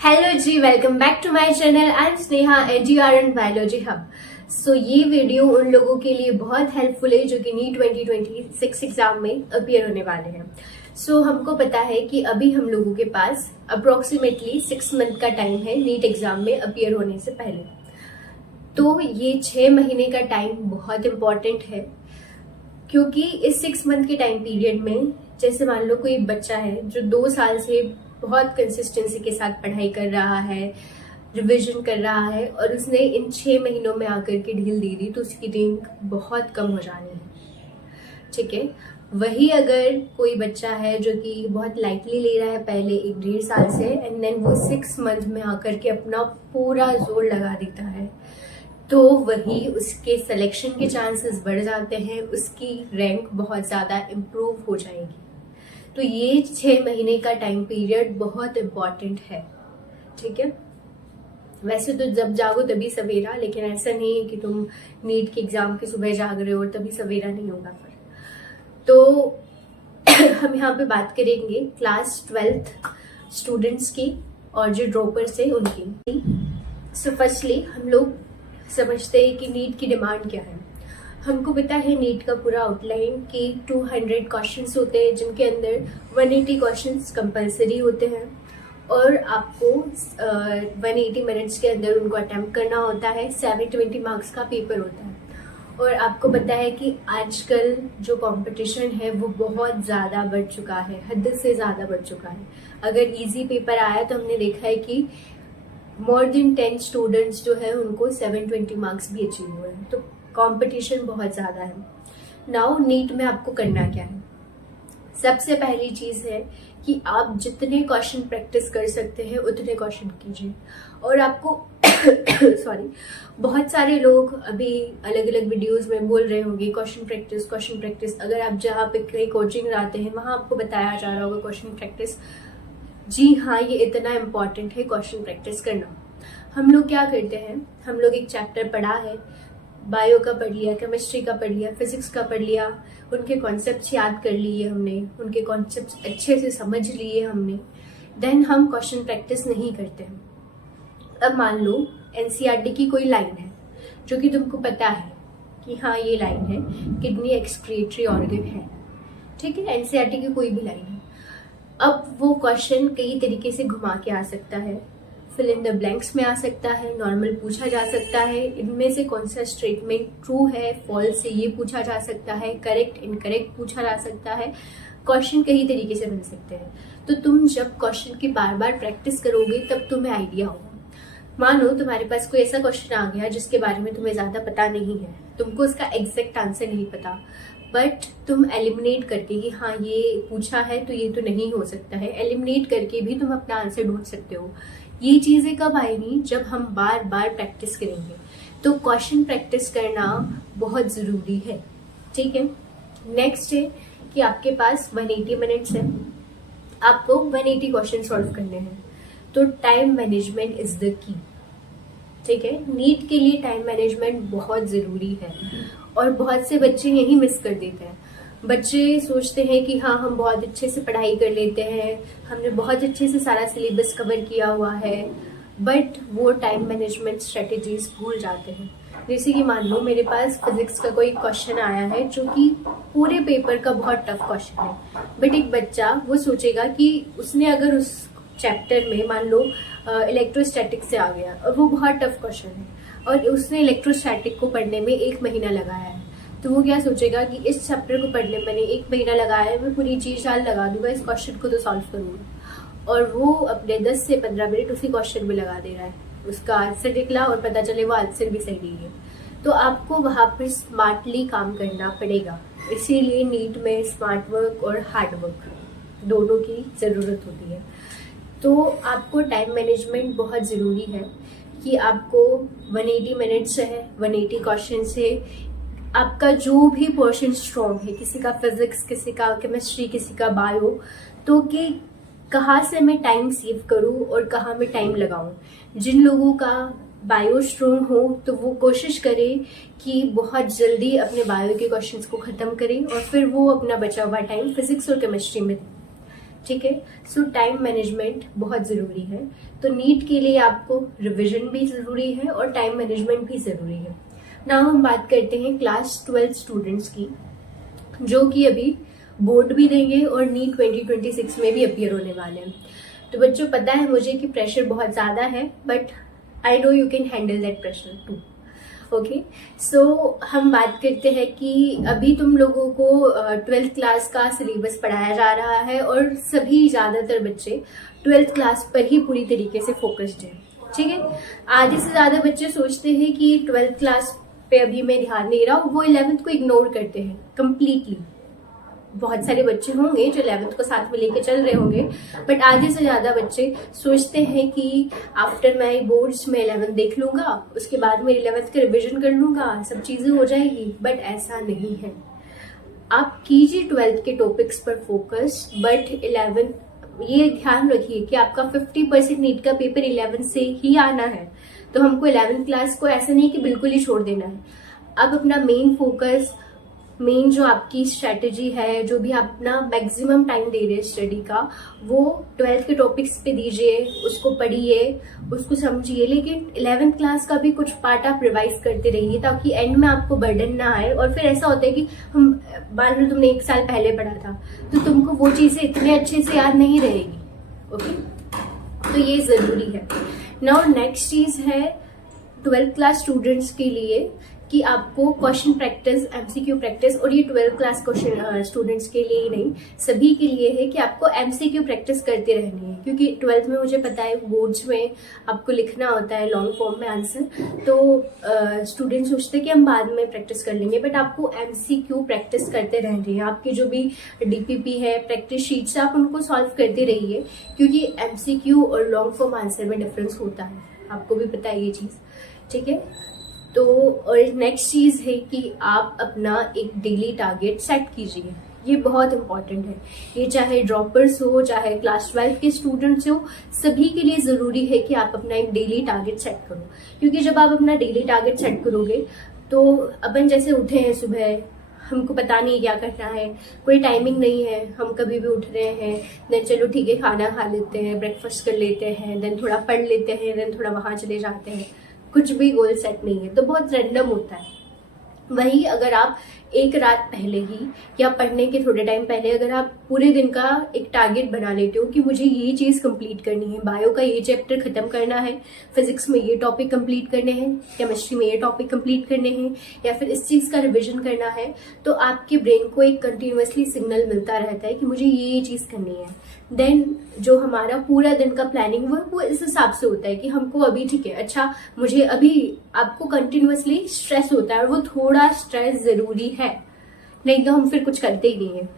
Hello ji, welcome back to my channel. I am Sneha, NGR and biology hub. So ये video उन लोगों के लिए बहुत हेल्पफुल है जो कि नीट 2026 एग्जाम में अपीयर होने वाले हैं। सो हमको पता है कि अभी हम लोगों के पास अप्रोक्सीमेटली 6 मंथ का टाइम है नीट एग्जाम में अपीयर होने से पहले। तो ये 6 महीने का टाइम बहुत इम्पोर्टेंट है, क्योंकि इस 6 मंथ के टाइम पीरियड में जैसे मान लो कोई बच्चा है जो 2 साल से बहुत कंसिस्टेंसी के साथ पढ़ाई कर रहा है, रिवीजन कर रहा है, और उसने इन 6 महीनों में आकर के ढील दे दी तो उसकी रैंक बहुत कम हो जानी है। ठीक है, वही अगर कोई बच्चा है जो कि बहुत लाइटली ले रहा है पहले 1-1.5 साल से, एंड देन वो 6 मंथ में आकर के अपना पूरा जोर लगा देता है, तो वही उसके सिलेक्शन के चांसेस बढ़ जाते हैं, उसकी रैंक बहुत ज़्यादा इम्प्रूव हो जाएगी। तो ये 6 महीने का टाइम पीरियड बहुत इम्पॉर्टेंट है। ठीक है, वैसे तो जब जागो तभी सवेरा, लेकिन ऐसा नहीं है कि तुम नीट के एग्जाम के सुबह जाग रहे हो और तभी सवेरा नहीं होगा फिर। तो हम यहाँ पे बात करेंगे क्लास 12th स्टूडेंट्स की और जो ड्रॉपर्स है उनकी। सो फर्स्टली हम लोग समझते हैं कि नीट की डिमांड क्या है। हमको पता है नीट का पूरा आउटलाइन कि 200 क्वेश्चंस होते हैं, जिनके अंदर 180 क्वेश्चंस कंपलसरी होते हैं और आपको 180 मिनट्स के अंदर उनको अटेम्प्ट करना होता है। 720 मार्क्स का पेपर होता है। और आपको पता है कि आजकल जो कंपटीशन है वो बहुत ज़्यादा बढ़ चुका है, हद से ज़्यादा बढ़ चुका है। अगर इजी पेपर आया तो हमने देखा है कि मोर देन 10 स्टूडेंट्स जो है उनको 720 मार्क्स भी अचीव हुए हैं। तो कंपटीशन बहुत ज़्यादा है। नाउ नीट में आपको करना क्या है? सबसे पहली चीज़ है कि आप जितने क्वेश्चन प्रैक्टिस कर सकते हैं उतने क्वेश्चन कीजिए। और आपको सॉरी, बहुत सारे लोग अभी अलग अलग वीडियोस में बोल रहे होंगे क्वेश्चन प्रैक्टिस। अगर आप जहाँ पे कई कोचिंग आते हैं वहाँ आपको बताया जा रहा होगा क्वेश्चन प्रैक्टिस। जी हाँ, ये इतना इम्पॉर्टेंट है क्वेश्चन प्रैक्टिस करना। हम लोग क्या करते हैं, हम लोग एक चैप्टर पढ़ा है, बायो का पढ़ लिया, केमिस्ट्री का पढ़ लिया, फिजिक्स का पढ़ लिया, उनके कॉन्सेप्ट्स याद कर लिए हमने, उनके कॉन्सेप्ट्स अच्छे से समझ लिए हमने, देन हम क्वेश्चन प्रैक्टिस नहीं करते हैं। अब मान लो एनसीईआरटी की कोई लाइन है जो कि तुमको पता है कि हाँ ये लाइन है, किडनी एक्सक्रीटरी ऑर्गन है। ठीक है, एनसीईआरटी की कोई भी लाइन है। अब वो क्वेश्चन कई तरीके से घुमा के आ सकता है, फिल इन द ब्लैंक्स में आ सकता है, नॉर्मल पूछा जा सकता है, इनमें से कौन सा स्टेटमेंट ट्रू है फॉल्स है ये पूछा जा सकता है, करेक्ट इनकरेक्ट पूछा जा सकता है। क्वेश्चन कई तरीके से बन सकते हैं। तो तुम जब क्वेश्चन की बार बार प्रैक्टिस करोगे तब तुम्हें आइडिया होगा। मानो तुम्हारे पास कोई ऐसा क्वेश्चन आ गया जिसके बारे में तुम्हें ज्यादा पता नहीं है, तुमको उसका एग्जैक्ट आंसर नहीं पता, बट तुम एलिमिनेट करके कि हाँ ये पूछा है तो ये तो नहीं हो सकता है, एलिमिनेट करके भी तुम अपना आंसर ढूंढ सकते हो। ये चीजें कब आएंगी? जब हम बार बार प्रैक्टिस करेंगे। तो क्वेश्चन प्रैक्टिस करना बहुत जरूरी है। ठीक है, नेक्स्ट है कि आपके पास 180 मिनट्स है, आपको 180 क्वेश्चन सॉल्व करने हैं। तो time management is the key. ठीक है, नीट के लिए टाइम मैनेजमेंट बहुत जरूरी है और बहुत से बच्चे यही मिस कर देते हैं। बच्चे सोचते हैं कि हाँ हम बहुत अच्छे से पढ़ाई कर लेते हैं, हमने बहुत अच्छे से सारा सिलेबस कवर किया हुआ है, बट वो टाइम मैनेजमेंट स्ट्रेटेजीज भूल जाते हैं। जैसे कि मान लो मेरे पास फिजिक्स का कोई क्वेश्चन आया है जो कि पूरे पेपर का बहुत टफ क्वेश्चन है, बट एक बच्चा वो सोचेगा कि उसने अगर उस चैप्टर में मान लो इलेक्ट्रोस्टैटिक से आ गया और वो बहुत टफ क्वेश्चन है और उसने इलेक्ट्रोस्टैटिक को पढ़ने में 1 महीना लगाया है, तो वो क्या सोचेगा कि इस चैप्टर को पढ़ने में मैंने 1 महीना लगाया है, मैं पूरी चीज साल लगा दूंगा इस क्वेश्चन को तो सॉल्व करूंगा, और वो अपने 10 से 15 मिनट उसी क्वेश्चन में लगा दे रहा है, उसका आंसर निकला और पता चले वो आंसर भी सही नहीं है। तो आपको वहां पर स्मार्टली काम करना पड़ेगा। इसीलिए नीट में स्मार्ट वर्क और हार्ड वर्क दोनों की जरूरत होती है। तो आपको टाइम मैनेजमेंट बहुत ज़रूरी है कि आपको 180 मिनट्स है, 180 क्वेश्चन से आपका जो भी पोर्शन स्ट्रॉन्ग है, किसी का फिजिक्स, किसी का केमिस्ट्री, किसी का बायो, तो कि कहाँ से मैं टाइम सेव करूँ और कहाँ मैं टाइम लगाऊँ। जिन लोगों का बायो स्ट्रॉन्ग हो तो वो कोशिश करें कि बहुत जल्दी अपने बायो के क्वेश्चंस को ख़त्म करें और फिर वो अपना बचा हुआ टाइम फिजिक्स और केमिस्ट्री में दें। ठीक है। सो टाइम मैनेजमेंट बहुत ज़रूरी है। तो नीट के लिए आपको रिवीजन भी ज़रूरी है और टाइम मैनेजमेंट भी ज़रूरी है। नाउ हम बात करते हैं क्लास 12 स्टूडेंट्स की, जो कि अभी बोर्ड भी देंगे और नीट 2026 में भी अपीयर होने वाले हैं। तो बच्चों, पता है मुझे कि प्रेशर बहुत ज़्यादा है, but I know you can handle that pressure too. Okay, so हम बात करते हैं कि अभी तुम लोगों को 12th क्लास का सिलेबस पढ़ाया जा रहा है और सभी ज़्यादातर बच्चे 12th क्लास पर ही पूरी तरीके से फोकस्ड हैं। ठीक है, आधे से ज़्यादा बच्चे सोचते हैं कि 12th क्लास पे अभी मैं ध्यान नहीं रहा हूँ, वो 11th को इग्नोर करते हैं कम्प्लीटली। बहुत सारे बच्चे होंगे जो 11th को साथ में लेके चल रहे होंगे, बट आधे से ज्यादा बच्चे सोचते हैं कि आफ्टर माई बोर्ड्स में 11th देख लूंगा, उसके बाद में 11th का रिविजन कर लूंगा, सब चीजें हो जाएगी। बट ऐसा नहीं है। आप कीजिए 12th के टॉपिक्स पर फोकस, बट 11th ये ध्यान रखिए कि आपका 50% नीट का पेपर 11th से ही आना है। तो हमको 11th क्लास को ऐसा नहीं कि बिल्कुल ही छोड़ देना है। अब अपना मेन फोकस, मेन जो आपकी स्ट्रेटेजी है, जो भी आप अपना मैक्सिमम टाइम दे रहे हैं स्टडी का, वो 12th के टॉपिक्स पे दीजिए, उसको पढ़िए, उसको समझिए। लेकिन 11th क्लास का भी कुछ पार्ट आप रिवाइज करते रहिए, ताकि एंड में आपको बर्डन ना आए। और फिर ऐसा होता है कि हम, मान लो तुमने 1 साल पहले पढ़ा था, तो तुमको वो चीजें इतने अच्छे से याद नहीं रहेगी। ओके, तो ये जरूरी है। नाउ नेक्स्ट चीज है 12th क्लास स्टूडेंट्स के लिए कि आपको क्वेश्चन प्रैक्टिस, एमसीक्यू प्रैक्टिस, और ये 12th क्लास क्वेश्चन स्टूडेंट्स के लिए ही नहीं, सभी के लिए है कि आपको एमसीक्यू प्रैक्टिस करते रहनी है। क्योंकि 12th में मुझे पता है बोर्ड्स में आपको लिखना होता है लॉन्ग फॉर्म में आंसर, तो स्टूडेंट सोचते हैं कि हम बाद में प्रैक्टिस कर लेंगे, बट आपको एमसीक्यू प्रैक्टिस करते रहनी है। आपकी जो भी डीपीपी है, प्रैक्टिस शीट्स, आप उनको सॉल्व करते रहिए, क्योंकि एमसीक्यू और लॉन्ग फॉर्म आंसर में डिफरेंस होता है, आपको भी पता है ये चीज। ठीक है, तो और नेक्स्ट चीज है कि आप अपना एक डेली टारगेट सेट कीजिए। ये बहुत इंपॉर्टेंट है। ये चाहे ड्रॉपर्स हो, चाहे क्लास 12 के स्टूडेंट्स हो, सभी के लिए जरूरी है कि आप अपना एक डेली टारगेट सेट करो। क्योंकि जब आप अपना डेली टारगेट सेट करोगे, तो अपन जैसे उठे हैं सुबह, हमको पता नहीं क्या करना है, कोई टाइमिंग नहीं है, हम कभी भी उठ रहे हैं, देन चलो ठीक है खाना खा लेते हैं, ब्रेकफास्ट कर लेते हैं, देन थोड़ा पढ़ लेते हैं, देन थोड़ा वहां चले जाते हैं, कुछ भी गोल सेट नहीं है, तो बहुत रैंडम होता है। वही अगर आप एक रात पहले ही या पढ़ने के थोड़े टाइम पहले अगर आप पूरे दिन का एक टारगेट बना लेते हो कि मुझे ये चीज कंप्लीट करनी है, बायो का ये चैप्टर खत्म करना है, फिजिक्स में ये टॉपिक कंप्लीट करने हैं, केमिस्ट्री में ये टॉपिक कंप्लीट करने हैं, या फिर इस चीज का रिवीजन करना है, तो आपके ब्रेन को एक कंटिन्यूअसली सिग्नल मिलता रहता है कि मुझे ये चीज करनी है। देन जो हमारा पूरा दिन का प्लानिंग वो इस हिसाब से होता है कि हमको अभी ठीक है, अच्छा मुझे अभी, आपको कंटिन्यूअसली स्ट्रेस होता है और वो थोड़ा स्ट्रेस जरूरी है, नहीं तो हम फिर कुछ करते ही नहीं है।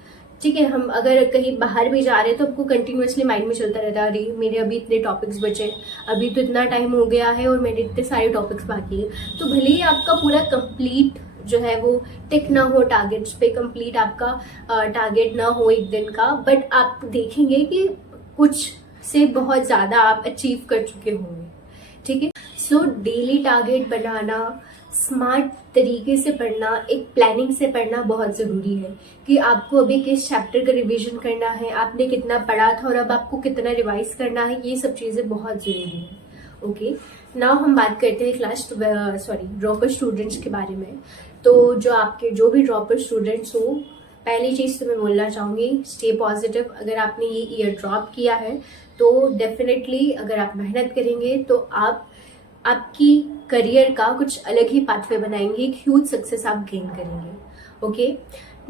ठीक है, हम अगर कहीं बाहर भी जा रहे हैं तो हमको कंटिन्यूअसली माइंड में चलता रहता है, अरे मेरे अभी इतने टॉपिक्स बचे, अभी तो इतना टाइम हो गया है और मेरे इतने सारे टॉपिक्स बाकी है। तो भले ही आपका पूरा कंप्लीट जो है वो टिक ना हो टारगेट्स पे, कंप्लीट आपका टारगेट ना हो एक दिन का, बट आप देखेंगे कि कुछ से बहुत ज्यादा आप अचीव कर चुके होंगे। ठीक है, सो डेली टारगेट बनाना, स्मार्ट तरीके से पढ़ना, एक प्लानिंग से पढ़ना बहुत जरूरी है कि आपको अभी किस चैप्टर का रिवीजन करना है, आपने कितना पढ़ा था और अब आपको कितना रिवाइज करना है, ये सब चीजें बहुत जरूरी है। ओके, नाउ हम बात करते हैं ड्रॉपर स्टूडेंट्स के बारे में। तो जो आपके जो भी ड्रॉपर स्टूडेंट्स हो, पहली चीज तो मैं बोलना चाहूंगी, स्टे पॉजिटिव। अगर आपने ये ईयर ड्रॉप किया है तो डेफिनेटली अगर आप मेहनत करेंगे तो आप आपकी करियर का कुछ अलग ही पाथवे बनाएंगे, एक ह्यूज सक्सेस आप गेन करेंगे। ओके,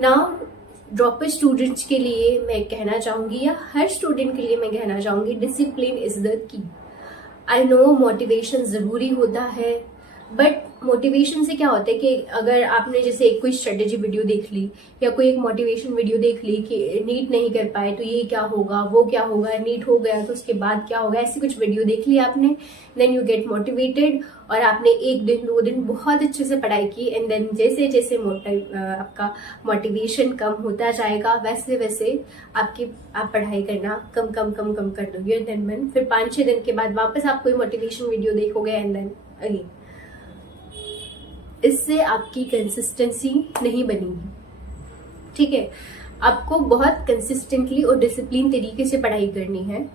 नाउ ड्रॉपर स्टूडेंट्स के लिए मैं कहना चाहूंगी, या हर स्टूडेंट के लिए मैं कहना चाहूंगी, discipline is the key. I know motivation जरूरी होता है, बट मोटिवेशन से क्या होता है कि अगर आपने जैसे एक कोई स्ट्रेटेजी वीडियो देख ली या कोई एक मोटिवेशन वीडियो देख ली कि नीट नहीं कर पाए तो ये क्या होगा, वो क्या होगा, नीट हो गया तो उसके बाद क्या होगा, ऐसी कुछ वीडियो देख ली आपने, देन यू गेट मोटिवेटेड और आपने 1 दिन 2 दिन बहुत अच्छे से पढ़ाई की, एंड देन जैसे जैसे आपका मोटिवेशन कम होता जाएगा वैसे वैसे आप पढ़ाई करना कम कर दोगे। देन फिर 5-6 दिन के बाद वापस आप कोई मोटिवेशन वीडियो देखोगे, एंड देन अगेन। इससे आपकी कंसिस्टेंसी नहीं बनेगी। ठीक है, आपको बहुत कंसिस्टेंटली और डिसिप्लिन तरीके से पढ़ाई करनी है।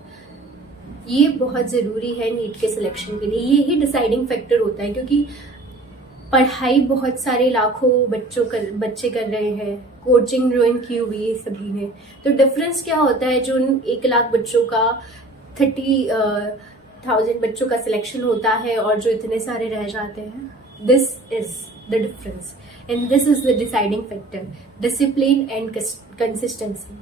ये बहुत ज़रूरी है नीट के सिलेक्शन के लिए। ये ही डिसाइडिंग फैक्टर होता है, क्योंकि पढ़ाई बहुत सारे लाखों बच्चे कर रहे हैं, कोचिंग ज्वाइन की हुई है सभी ने। तो डिफरेंस क्या होता है, जो 1 लाख बच्चों का 30,000 बच्चों का सिलेक्शन होता है और जो इतने सारे रह जाते हैं, this is the difference and this is the deciding factor, discipline and consistency.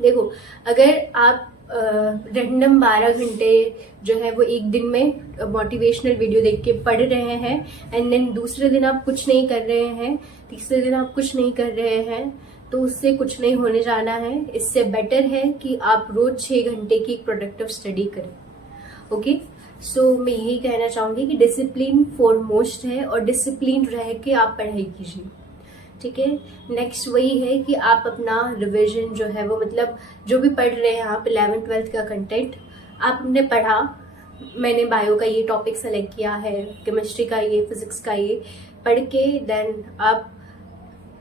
देखो, अगर आप रैंडम 12 घंटे जो है वो एक दिन में मोटिवेशनल वीडियो देख के पढ़ रहे हैं एंड देन दूसरे दिन आप कुछ नहीं कर रहे हैं, तीसरे दिन आप कुछ नहीं कर रहे हैं, तो उससे कुछ नहीं होने जाना है। इससे बेटर है कि आप रोज 6 घंटे की प्रोडक्टिव स्टडी करें। ओके, सो मैं यही कहना चाहूंगी कि डिसिप्लिन फॉरमोस्ट है और डिसिप्लिन रह के आप पढ़ाई कीजिए। ठीक है, नेक्स्ट वही है कि आप अपना रिवीजन जो है वो, मतलब जो भी पढ़ रहे हैं आप 11th 12th का कंटेंट आपने पढ़ा, मैंने बायो का ये टॉपिक सेलेक्ट किया है, केमिस्ट्री का ये, फिजिक्स का ये पढ़ के देन आप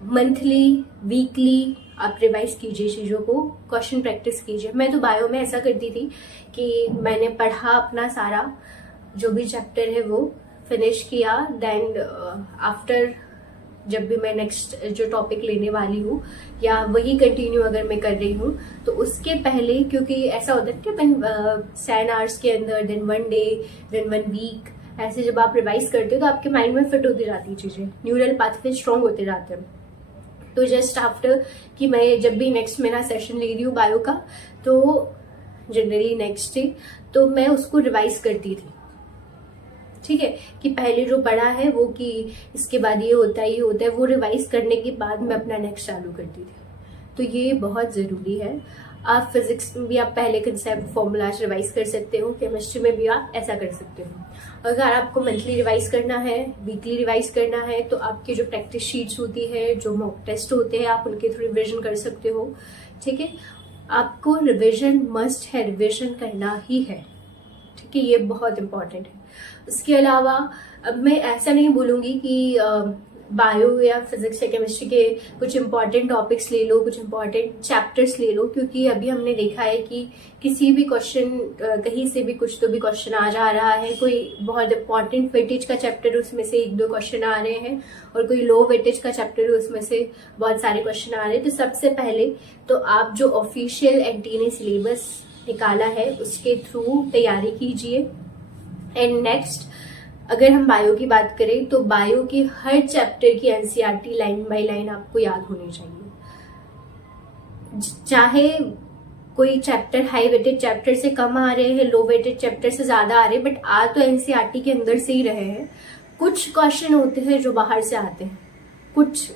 मंथली वीकली आप रिवाइज कीजिए चीज़ों को, क्वेश्चन प्रैक्टिस कीजिए। मैं तो बायो में ऐसा करती थी कि मैंने पढ़ा अपना सारा जो भी चैप्टर है वो फिनिश किया, देन आफ्टर जब भी मैं नेक्स्ट जो टॉपिक लेने वाली हूँ या वही कंटिन्यू अगर मैं कर रही हूँ, तो उसके पहले, क्योंकि ऐसा होता है कि अपन 7 आवर्स के अंदर, देन 1 डे, देन 1 वीक, ऐसे जब आप रिवाइज करते हो तो आपके माइंड में फिट होती जाती है चीज़ें, न्यूरल पाथवे स्ट्रॉन्ग होते जाते हैं। तो जस्ट आफ्टर कि मैं जब भी नेक्स्ट मेरा सेशन ले रही हूँ बायो का, तो जनरली नेक्स्ट डे तो मैं उसको रिवाइज करती थी। ठीक है, कि पहले जो पढ़ा है वो, कि इसके बाद ये होता है, ये होता है, वो रिवाइज करने के बाद मैं अपना नेक्स्ट चालू करती थी। तो ये बहुत ज़रूरी है। आप फिजिक्स में भी आप पहले कंसेप्ट फॉर्मूलाज रिवाइज कर सकते हो, केमिस्ट्री में भी आप ऐसा कर सकते हो। अगर आपको मंथली रिवाइज करना है, वीकली रिवाइज करना है, तो आपकी जो प्रैक्टिस शीट्स होती है, जो मॉक टेस्ट होते हैं, आप उनके थ्रू रिविजन कर सकते हो। ठीक है, आपको रिविजन मस्ट है, रिविजन करना ही है। ठीक है, ये बहुत इंपॉर्टेंट है। उसके अलावा अब मैं ऐसा नहीं बोलूंगी कि बायो या फिजिक्स या केमिस्ट्री के कुछ इंपॉर्टेंट टॉपिक्स ले लो, कुछ इंपॉर्टेंट चैप्टर्स ले लो, क्योंकि अभी हमने देखा है कि किसी भी क्वेश्चन, कहीं से भी कुछ तो भी क्वेश्चन आ जा रहा है। कोई बहुत इंपॉर्टेंट वेटेज का चैप्टर है, उसमें से 1-2 क्वेश्चन आ रहे हैं, और कोई लो वेटेज का चैप्टर है, उसमें से बहुत सारे क्वेश्चन आ रहे हैं। तो सबसे पहले तो आप जो ऑफिशियल एनटीए ने सिलेबस निकाला है उसके थ्रू तैयारी कीजिए। एंड नेक्स्ट, अगर हम बायो की बात करें तो बायो के हर चैप्टर की एनसीईआरटी लाइन बाय लाइन आपको याद होनी चाहिए। चाहे कोई चैप्टर हाई वेटेड चैप्टर से कम आ रहे हैं, लो वेटेड चैप्टर से ज्यादा आ रहे हैं, बट आ तो एनसीईआरटी के अंदर से ही रहे हैं। कुछ क्वेश्चन होते हैं जो बाहर से आते हैं, कुछ,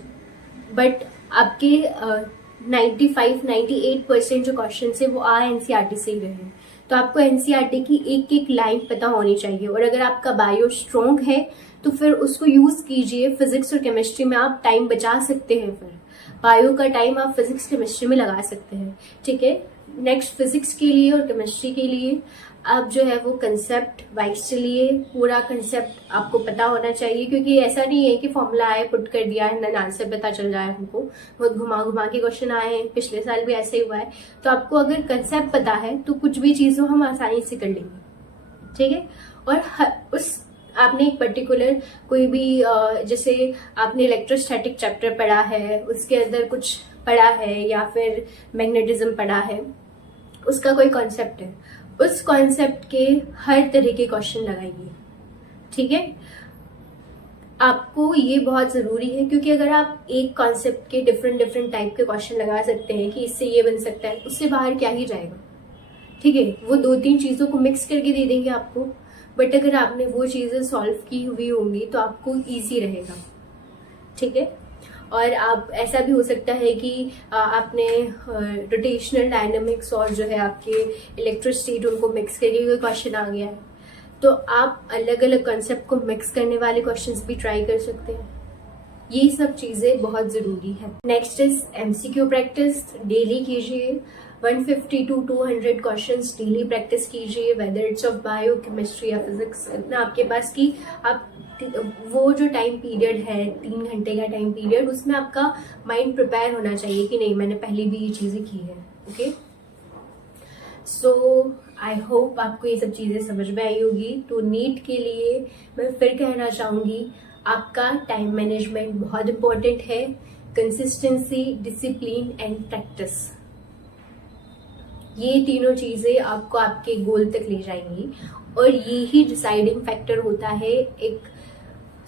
बट आपके 95-98% जो क्वेश्चन है वो आ एनसीईआरटी से ही रहे हैं। तो आपको एनसीईआरटी की एक एक लाइन पता होनी चाहिए। और अगर आपका बायो स्ट्रॉन्ग है तो फिर उसको यूज कीजिए। फिजिक्स और केमिस्ट्री में आप टाइम बचा सकते हैं, फिर बायो का टाइम आप फिजिक्स केमिस्ट्री में लगा सकते हैं। ठीक है, नेक्स्ट फिजिक्स के लिए और केमिस्ट्री के लिए आप जो है वो कंसेप्ट वाइज चलिए, पूरा कंसेप्ट आपको पता होना चाहिए, क्योंकि ऐसा नहीं है कि फॉर्मूला आए, पुट कर दिया है, ना आंसर पता चल रहा है हमको। बहुत घुमा घुमा के क्वेश्चन आए हैं, पिछले साल भी ऐसे ही हुआ है। तो आपको अगर कंसेप्ट पता है तो कुछ भी चीजों हम आसानी से कर लेंगे। ठीक है, और उस आपने एक पर्टिकुलर कोई भी जैसे आपने इलेक्ट्रोस्टैटिक चैप्टर पढ़ा है, उसके अंदर कुछ पढ़ा है, या फिर मैग्नेटिज्म पढ़ा है, उसका कोई कॉन्सेप्ट है, उस कॉन्सेप्ट के हर तरह के क्वेश्चन लगाइए। ठीक है, आपको ये बहुत जरूरी है, क्योंकि अगर आप एक कॉन्सेप्ट के डिफरेंट टाइप के क्वेश्चन लगा सकते हैं कि इससे ये बन सकता है, उससे बाहर क्या ही जाएगा। ठीक है, वो 2-3 चीजों को मिक्स करके दे देंगे आपको, बट अगर आपने वो चीजें सॉल्व की हुई होंगी तो आपको इजी रहेगा। ठीक है, और आप ऐसा भी हो सकता है कि आपने रोटेशनल डायनामिक्स और जो है आपके इलेक्ट्रोस्टैटिक उनको मिक्स करके कोई क्वेश्चन आ गया है, तो आप अलग अलग कॉन्सेप्ट को मिक्स करने वाले क्वेश्चंस भी ट्राई कर सकते हैं। ये सब चीजें बहुत जरूरी है। Next is MCQ practice, daily कीजिए। 150 to 200 क्वेश्चंस डेली प्रैक्टिस कीजिए, whether it's of bio, chemistry या फिजिक्स, इतना आपके पास कि आप वो जो टाइम पीरियड है 3 घंटे का टाइम पीरियड, उसमें आपका माइंड प्रिपेयर होना चाहिए कि नहीं मैंने पहले भी ये चीज़ें की है। ओके, सो आई होप आपको ये सब चीज़ें समझ में आई होगी। तो नीट के लिए मैं फिर कहना चाहूँगी, आपका टाइम मैनेजमेंट बहुत इम्पोर्टेंट है, कंसिस्टेंसी, डिसिप्लिन एंड प्रैक्टिस, ये तीनों चीज़ें आपको आपके गोल तक ले जाएंगी। और यही डिसाइडिंग फैक्टर होता है एक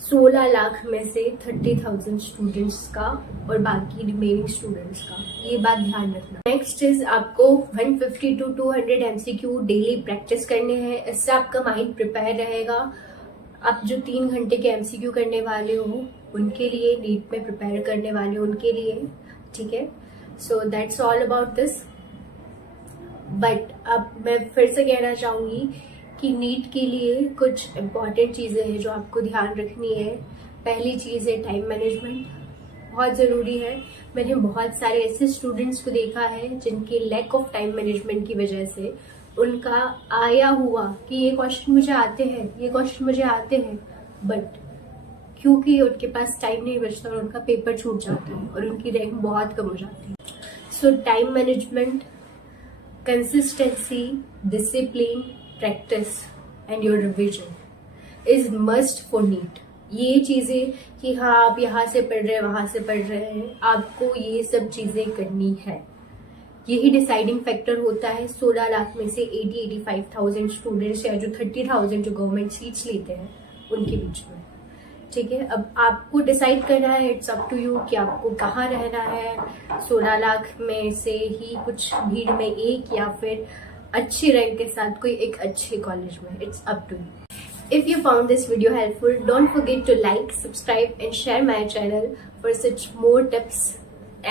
16 लाख में से 30,000 स्टूडेंट्स का और बाकी रिमेनिंग स्टूडेंट्स का, ये बात ध्यान रखना। नेक्स्ट इज आपको 150 to 200 MCQ डेली प्रैक्टिस करने हैं, इससे आपका माइंड प्रिपेयर रहेगा। आप जो 3 घंटे के MCQ करने वाले हो उनके लिए, नीट में प्रिपेयर करने वाले हो उनके लिए, ठीक है। So that's all about this. But अब मैं फिर से कहना चाहूँगी कि नीट के लिए कुछ इम्पॉर्टेंट चीज़ें हैं जो आपको ध्यान रखनी है। पहली चीज़ है टाइम मैनेजमेंट, बहुत ज़रूरी है। मैंने बहुत सारे ऐसे स्टूडेंट्स को देखा है जिनके लैक ऑफ टाइम मैनेजमेंट की वजह से उनका आया हुआ कि ये क्वेश्चन मुझे आते हैं, ये क्वेश्चन मुझे आते हैं, बट क्योंकि उनके पास टाइम नहीं बचता और उनका पेपर छूट जाता है और उनकी रैंक बहुत कम हो जाती है। So time management, consistency, discipline, practice and your revision is must for NEET. ये चीज़ें कि हाँ आप यहाँ से पढ़ रहे हैं वहाँ से पढ़ रहे हैं, आपको ये सब चीज़ें करनी है। यही डिसाइडिंग फैक्टर होता है 16 लाख में से 80-85,000 स्टूडेंट्स या जो 30,000 जो गवर्नमेंट सीट्स लेते हैं उनके बीच में, ठीक है। अब आपको डिसाइड करना है, इट्स अप टू यू कि आपको कहाँ रहना है, 16 लाख में से ही कुछ भीड़ में एक या फिर अच्छी रैंक के साथ कोई एक अच्छे कॉलेज में, it's up to you. If you found this video helpful, don't forget to like, subscribe and share my channel for such more tips,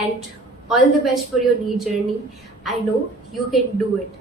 and all the best for your NEET journey. I know you can do it.